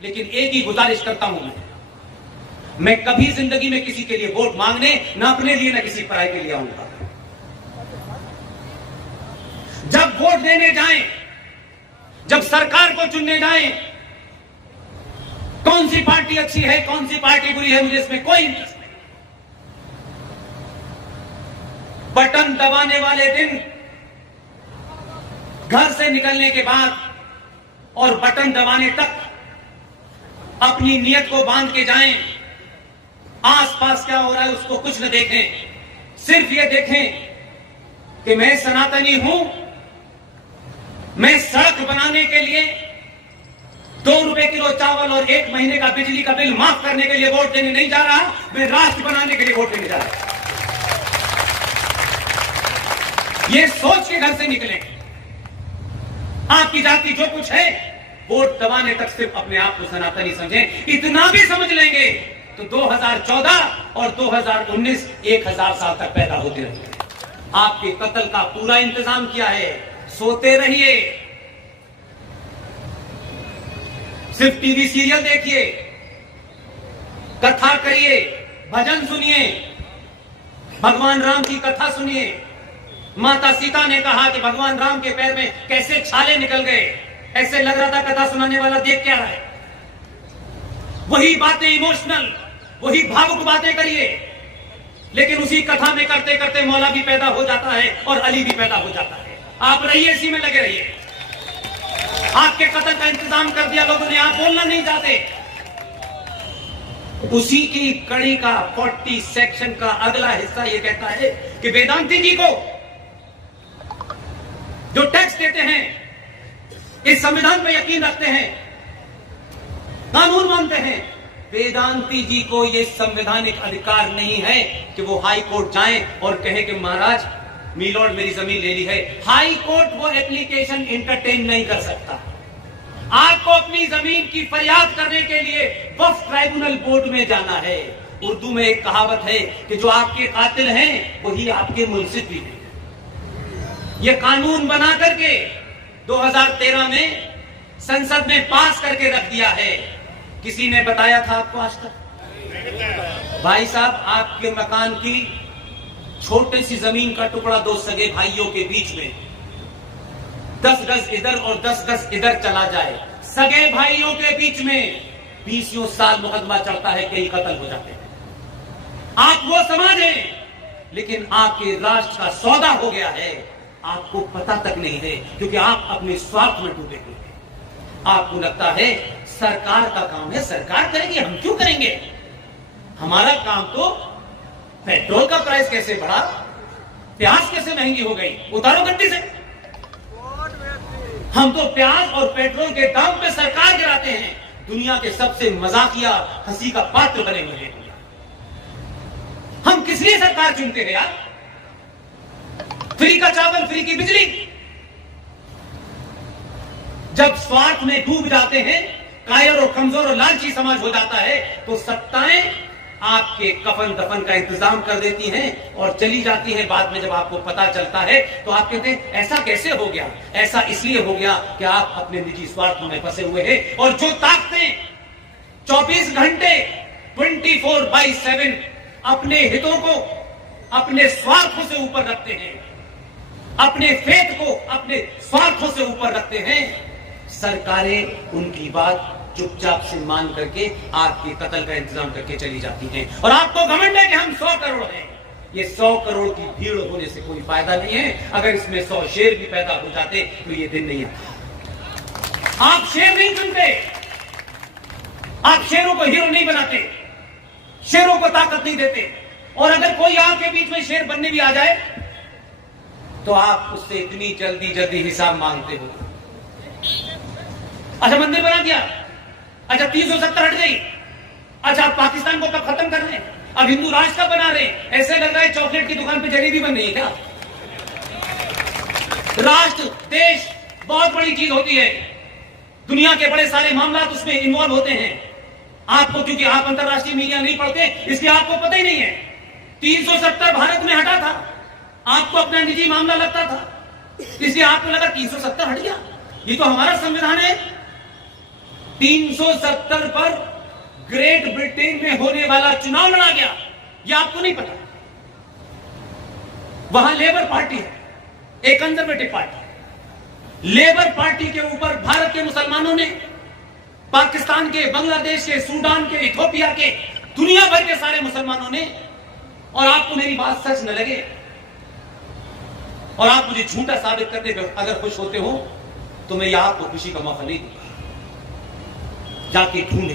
लेकिन एक ही गुजारिश करता हूं मैं कभी जिंदगी में किसी के लिए वोट मांगने ना अपने लिए ना किसी पराई के लिए आऊंगा। जब वोट देने जाएं, जब सरकार को चुनने जाएं, कौन सी पार्टी अच्छी है कौन सी पार्टी बुरी है मुझे इसमें कोई इंटरेस्ट नहीं। बटन दबाने वाले दिन, घर से निकलने के बाद और बटन दबाने तक अपनी नीयत को बांध के जाएं। आसपास क्या हो रहा है उसको कुछ न देखें, सिर्फ ये देखें कि मैं सनातनी हूं, मैं सड़क बनाने के लिए 2 रुपए किलो चावल और 1 महीने का बिजली का बिल माफ करने के लिए वोट देने नहीं जा रहा, मैं राष्ट्र बनाने के लिए वोट देने जा रहा। ये सोच के घर से निकले, आपकी जाति जो कुछ है वोट दबाने तक सिर्फ अपने आप को सनातनी समझें। इतना भी समझ लेंगे तो 2014 और 2019 1000 साल तक पैदा होते रहेंगे। आपके कत्ल का पूरा इंतजाम किया है, सोते रहिए, सिर्फ टीवी सीरियल देखिए, कथा करिए, भजन सुनिए, भगवान राम की कथा सुनिए। माता सीता ने कहा कि भगवान राम के पैर में कैसे छाले निकल गए, ऐसे लग रहा था कथा सुनाने वाला देख क्या रहा है। वही बातें इमोशनल, वही भावुक बातें करिए, लेकिन उसी कथा में करते करते मौला भी पैदा हो जाता है और अली भी पैदा हो जाता है। आप रहिए, इसी में लगे रहिए। आपके कत्ल का इंतजाम कर दिया लोगों ने, आप बोलना नहीं चाहते। उसी की कड़ी का 40 सेक्शन का अगला हिस्सा यह कहता है कि वेदांती जी को जो टैक्स देते हैं, इस संविधान पर यकीन रखते हैं, कानून मानते हैं, वेदांती जी को यह संवैधानिक अधिकार नहीं है कि वो हाई कोर्ट जाएं और कहें कि महाराज मीलॉर्ड मेरी जमीन ले ली है। हाई कोर्ट वो एप्लीकेशन एंटरटेन नहीं कर सकता। आपको अपनी जमीन की फरियाद करने के लिए वक्फ ट्राइब्यूनल बोर्ड में जाना है। उर्दू में एक कहावत है कि जो आपके कातिल हैं वही आपके मुंसिफ भी हैं। ये कानून बना करके 2013 में संसद में पास करके रख दिया है। किसी ने बताया था आपको आज तक? भाई साहब, आपके मकान की छोटी सी जमीन का टुकड़ा 2 सगे भाइयों के बीच में 10 गज इधर और 10 गज इधर चला जाए, सगे भाइयों के बीच में 20 साल मुकदमा चलता है, कई कत्ल हो जाते हैं। आप वो समाज हैं, लेकिन आपके राष्ट्र का सौदा हो गया है, आपको पता तक नहीं है, क्योंकि आप अपने स्वार्थ में डूबे हुए हैं। आपको लगता है सरकार का काम है, सरकार करेगी, हम क्यों करेंगे? हमारा काम तो पेट्रोल का प्राइस कैसे बढ़ा, प्याज कैसे महंगी हो गई, उतारो गड्डी से। हम तो प्याज और पेट्रोल के दाम पे सरकार गिराते हैं, दुनिया के सबसे मजाकिया हंसी का पात्र बने हुए हैं। हम किस लिए सरकार चुनते हैं यार? फ्री का चावल, फ्री की बिजली। जब स्वार्थ में डूब जाते हैं, कायर और कमजोर और लालची समाज हो जाता है, तो सत्ताएं आपके कफन दफन का इंतजाम कर देती हैं और चली जाती हैं। बाद में जब आपको पता चलता है तो आप कहते हैं ऐसा कैसे हो गया? ऐसा इसलिए हो गया कि आप अपने निजी स्वार्थों में फंसे हुए हैं। और जो ताकतें 24 घंटे 24/7 अपने हितों को अपने स्वार्थों से ऊपर रखते हैं, अपने फेथ को अपने स्वार्थों से ऊपर रखते हैं, सरकारें उनकी बात चुपचाप से मान करके आपके कत्ल का इंतजाम करके चली जाती हैं। और आपको घमंड है कि हम 100 करोड़ हैं। ये 100 करोड़ की भीड़ होने से कोई फायदा नहीं है। अगर इसमें 100 शेर भी पैदा हो जाते तो ये दिन नहीं आता। आप शेर नहीं चुनते, आप शेरों को हीरो नहीं बनाते, शेरों को ताकत नहीं देते। और अगर कोई आपके बीच में शेर बनने भी आ जाए तो आप उससे इतनी जल्दी हिसाब मांगते हो। अच्छा, मंदिर बना दिया, अच्छा 370 हट गई, अच्छा आप पाकिस्तान को कब खत्म कर रहे हैं? अब हिंदू राष्ट्र कब बना रहे हैं? ऐसे लग रहा है चॉकलेट की दुकान पे जलेबी बन रही है क्या? राष्ट्र देश बहुत बड़ी चीज होती है, दुनिया के बड़े सारे मामला उसमें इन्वॉल्व होते हैं। आपको, क्योंकि आप अंतरराष्ट्रीय मीडिया नहीं पढ़ते, इसलिए आपको पता ही नहीं है। 370 भारत में हटा था, आपको अपना निजी मामला लगता था, इसलिए आपको लगा 370 हट गया, ये तो हमारा संविधान है। 370 पर ग्रेट ब्रिटेन में होने वाला चुनाव लड़ा गया, यह आपको नहीं पता। वहां लेबर पार्टी है, एक कंजर्वेटिव पार्टी। लेबर पार्टी के ऊपर भारत के मुसलमानों ने, पाकिस्तान के, बांग्लादेश के, सूडान के, इथोपिया के, दुनिया भर के सारे मुसलमानों ने, और आपको मेरी बात सच न लगे और आप मुझे झूठा साबित करने पे अगर खुश होते हो तो मैं यह आपको खुशी का मौका नहीं दूंगा। जाके ढूंढे।